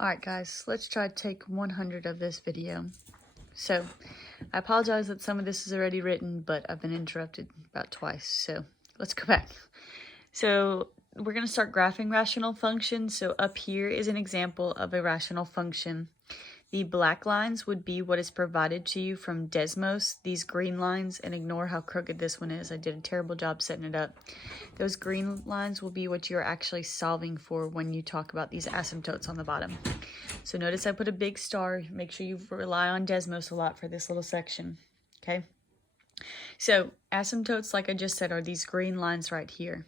Alright guys, let's try take 100 of this video. So, I apologize that some of this is already written, but I've been interrupted about twice, so let's go back. So, we're going to start graphing rational functions. So up here is an example of a rational function. The black lines would be what is provided to you from Desmos. These green lines, and ignore how crooked this one is, I did a terrible job setting it up. Those green lines will be what you're actually solving for when you talk about these asymptotes on the bottom. So notice I put a big star. Make sure you rely on Desmos a lot for this little section, okay? So asymptotes, like I just said, are these green lines right here,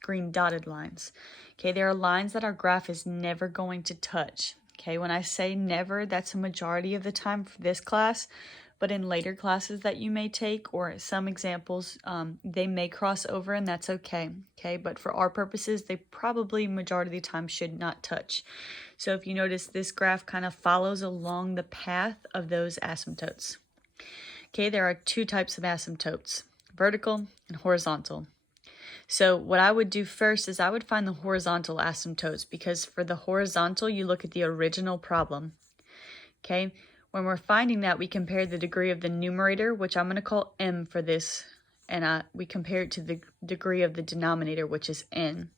green dotted lines. Okay, there are lines that our graph is never going to touch. Okay, when I say never, that's a majority of the time for this class, but in later classes that you may take, or some examples, they may cross over, and that's okay. Okay, but for our purposes, they probably majority of the time should not touch. So if you notice, this graph kind of follows along the path of those asymptotes. Okay, there are two types of asymptotes, vertical and horizontal. So what I would do first is I would find the horizontal asymptotes, because for the horizontal, you look at the original problem. Okay, when we're finding that, we compare the degree of the numerator, which I'm going to call m for this, and we compare it to the degree of the denominator, which is n.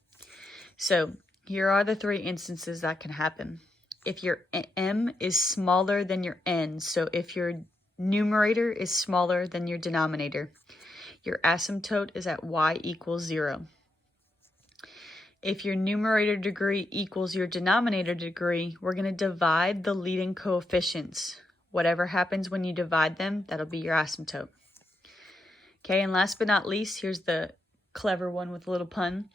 So here are the three instances that can happen. If your m is smaller than your n, so if your numerator is smaller than your denominator, your asymptote is at y equals 0. If your numerator degree equals your denominator degree, we're going to divide the leading coefficients. Whatever happens when you divide them, that'll be your asymptote. Okay, and last but not least, here's the clever one with a little pun.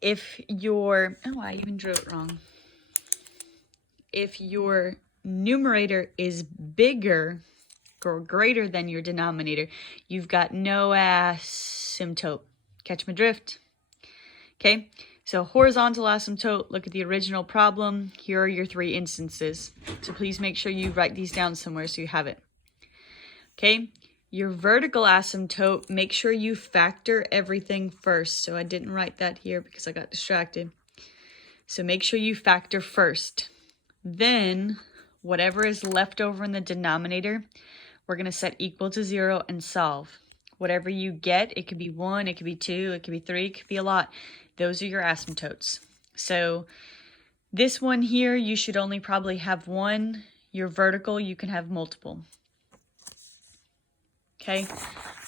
If your, oh, I even drew it wrong. If your numerator is bigger or greater than your denominator, you've got no asymptote. Catch my drift? Okay, so horizontal asymptote, look at the original problem. Here are your three instances. So please make sure you write these down somewhere so you have it. Okay, your vertical asymptote, make sure you factor everything first. So I didn't write that here because I got distracted. So make sure you factor first. Then whatever is left over in the denominator, we're going to set equal to 0 and solve. Whatever you get, it could be 1, it could be 2, it could be 3, it could be a lot. Those are your asymptotes. So this one here, you should only probably have one. Your vertical, you can have multiple. Okay,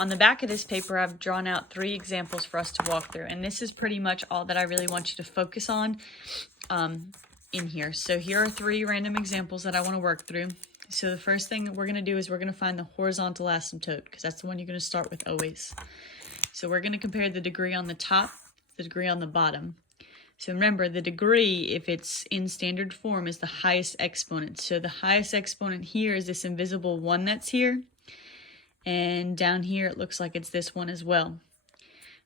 on the back of this paper, I've drawn out 3 examples for us to walk through. And this is pretty much all that I really want you to focus on in here. So here are 3 random examples that I want to work through. So the first thing that we're going to do is we're going to find the horizontal asymptote, because that's the one you're going to start with always. So we're going to compare the degree on the top, the degree on the bottom. So remember, the degree, if it's in standard form, is the highest exponent. So the highest exponent here is this invisible 1 that's here. And down here, it looks like it's this one as well.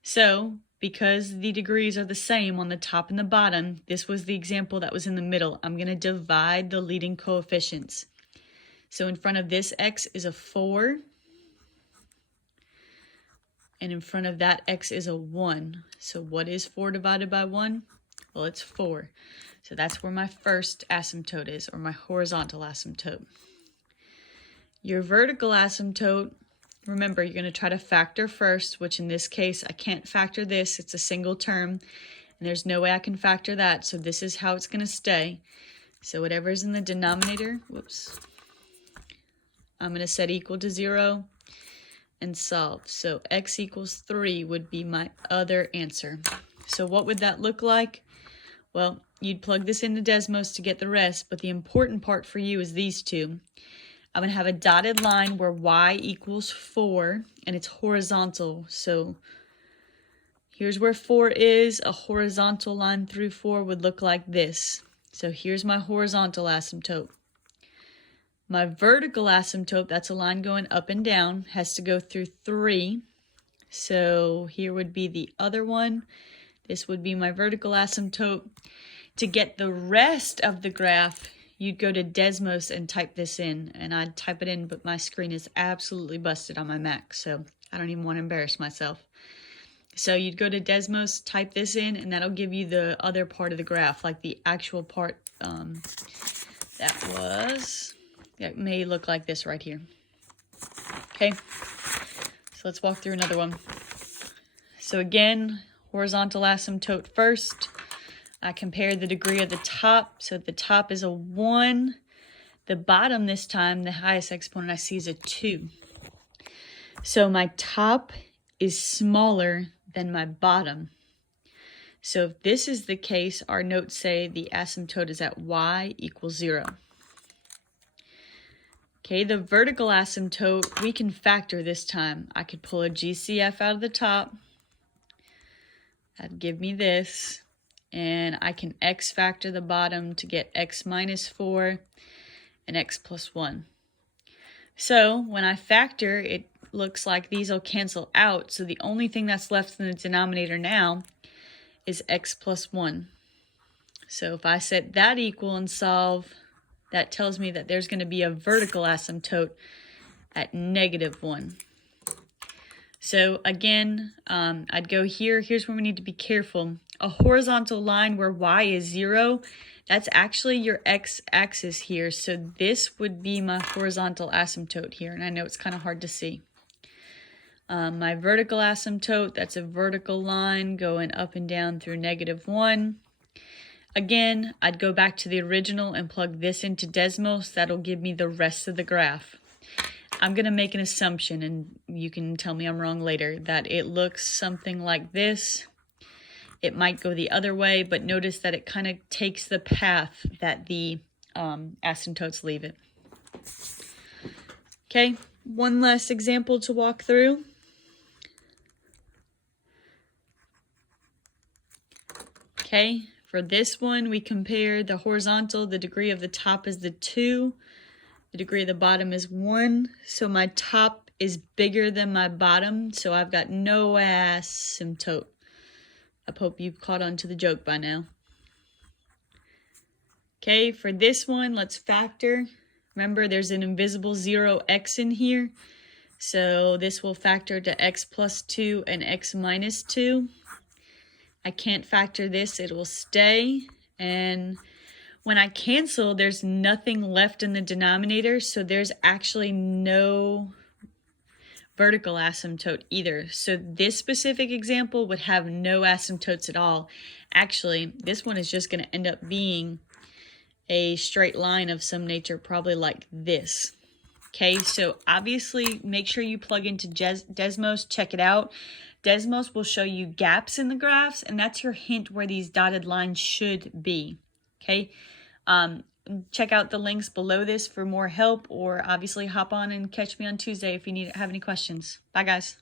So because the degrees are the same on the top and the bottom, this was the example that was in the middle. I'm going to divide the leading coefficients. So in front of this x is a 4, and in front of that x is a 1. So what is 4 divided by 1? Well, it's 4. So that's where my first asymptote is, or my horizontal asymptote. Your vertical asymptote, remember, you're going to try to factor first, which in this case, I can't factor this. It's a single term, and there's no way I can factor that, so this is how it's going to stay. So whatever's in the denominator, whoops, I'm going to set equal to 0 and solve. So x equals 3 would be my other answer. So what would that look like? Well, you'd plug this into Desmos to get the rest, but the important part for you is these two. I'm going to have a dotted line where y equals 4, and it's horizontal. So here's where 4 is. A horizontal line through 4 would look like this. So here's my horizontal asymptote. My vertical asymptote, that's a line going up and down, has to go through 3. So here would be the other one. This would be my vertical asymptote. To get the rest of the graph, you'd go to Desmos and type this in. And I'd type it in, but my screen is absolutely busted on my Mac, so I don't even want to embarrass myself. So you'd go to Desmos, type this in, and that'll give you the other part of the graph, like the actual part that may look like this right here. Okay, so let's walk through another one. So again, horizontal asymptote first. I compare the degree of the top. So the top is a 1. The bottom this time, the highest exponent I see is a 2. So my top is smaller than my bottom. So if this is the case, our notes say the asymptote is at y equals 0. Okay, the vertical asymptote, we can factor this time. I could pull a GCF out of the top. That'd give me this. And I can x factor the bottom to get x minus 4 and x plus 1. So when I factor, it looks like these will cancel out. So the only thing that's left in the denominator now is x plus 1. So if I set that equal and solve, that tells me that there's going to be a vertical asymptote at -1. So again, I'd go here. Here's where we need to be careful. A horizontal line where y is 0, that's actually your x-axis here. So this would be my horizontal asymptote here. And I know it's kind of hard to see. My vertical asymptote, that's a vertical line going up and down through -1. Again, I'd go back to the original and plug this into Desmos. That'll give me the rest of the graph. I'm going to make an assumption, and you can tell me I'm wrong later, that it looks something like this. It might go the other way, but notice that it kind of takes the path that the asymptotes leave it. Okay, one last example to walk through. Okay, for this one, we compare the horizontal, the degree of the top is the 2. The degree of the bottom is 1, so my top is bigger than my bottom, so I've got no asymptote. I hope you've caught on to the joke by now. Okay, for this one, let's factor. Remember, there's an invisible 0x in here, so this will factor to x plus 2 and x minus 2. I can't factor this, it will stay, and when I cancel, there's nothing left in the denominator, so there's actually no vertical asymptote either. So this specific example would have no asymptotes at all. Actually, this one is just going to end up being a straight line of some nature, probably like this. Okay, so obviously make sure you plug into Desmos, check it out. Desmos will show you gaps in the graphs, and that's your hint where these dotted lines should be. Okay. Check out the links below this for more help, or obviously hop on and catch me on Tuesday if you have any questions. Bye, guys.